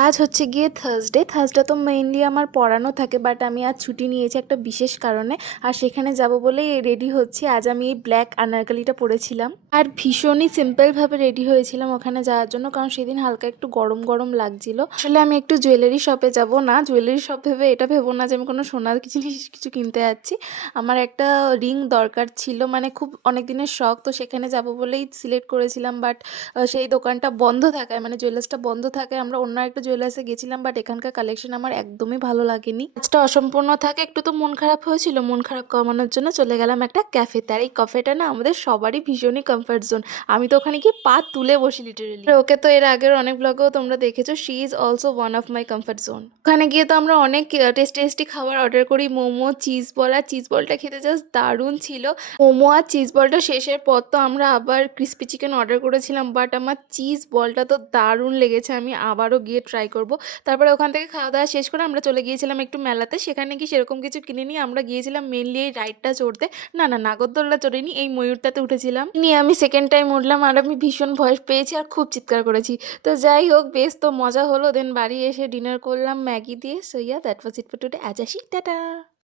আজ হচ্ছে গিয়ে থার্সডে তো মেইনলি আমার পড়ানো থাকে, বাট আমি আজ ছুটি নিয়েছি একটা বিশেষ কারণে। আর সেখানে যাব বলেই রেডি হচ্ছি। আজ আমি এই ব্ল্যাক আনারকলিটা পরেছিলাম আর ভীষণই সিম্পলভাবে রেডি হয়েছিলাম ওখানে যাওয়ার জন্য, কারণ সেদিন হালকা একটু গরম গরম লাগছিল। আসলে আমি একটু জুয়েলারি শপে যাব না, জুয়েলারি শপ ভেবে এটা ভেবো না যে আমি কোনো সোনার কিছু কিনতে যাচ্ছি। আমার একটা রিং দরকার ছিল, মানে খুব অনেক দিনের শখ, তো সেখানে যাব বলেই সিলেক্ট করেছিলাম। বাট সেই দোকানটা বন্ধ থাকায়, মানে জুয়েলার্সটা বন্ধ থাকায় আমরা অন্য একটা জুয়েলার্সে গেছিলাম, বাট এখানকার কালেকশন আমার একদমই ভালো লাগেনি। কাজটা অসম্পূর্ণ থাকে, একটু তো মন খারাপ হয়েছিল। মন খারাপ কমানোর জন্য চলে গেলাম একটা ক্যাফেতে। আর এই ক্যাফেটা না আমাদের সবারই ভীষণই কমফর্ট জোন। আমি তো ওখানে গিয়ে পা তুলে বসি লিটারেলি। ওকে তো এর আগের অনেক ব্লগেও তোমরা দেখেছো, she is also one of my comfort zone. ওখানে গিয়ে তো আমরা অনেক টেস্টি খাবার অর্ডার করি, মোমো, চিজ বল। আর চিজ বলটা খেতে জাস্ট দারুণ ছিল। মোমো আর চিজ বলটা শেষের পর তো আমরা আবার ক্রিস্পি চিকেন অর্ডার করেছিলাম, বাট আমার চিজ বলটা তো দারুণ লেগেছে, আমি আবারও গিয়ে ট্রাই করব। তারপরে ওখান থেকে খাওয়া দাওয়া শেষ করে আমরা চলে গিয়েছিলাম একটু মেলাতে। সেখানে কি সেরকম কিছু কিনে নিয়ে আমরা গিয়েছিলাম মেনলি এই রাইডটা চড়তে। না, নাগরদোল্লা চড়িনি, এই ময়ূরটাতে উঠেছিলাম। নিয়ে আমি সেকেন্ড টাইম উঠলাম আর আমি ভীষণ ভয় পেয়েছি আর খুব চিৎকার করেছি। তো যাই হোক, বেশ তো মজা হলো। দেন বাড়ি এসে ডিনার করলাম ম্যাগি দিয়ে। So yeah, that was it for today. আজ আসি, টাটা।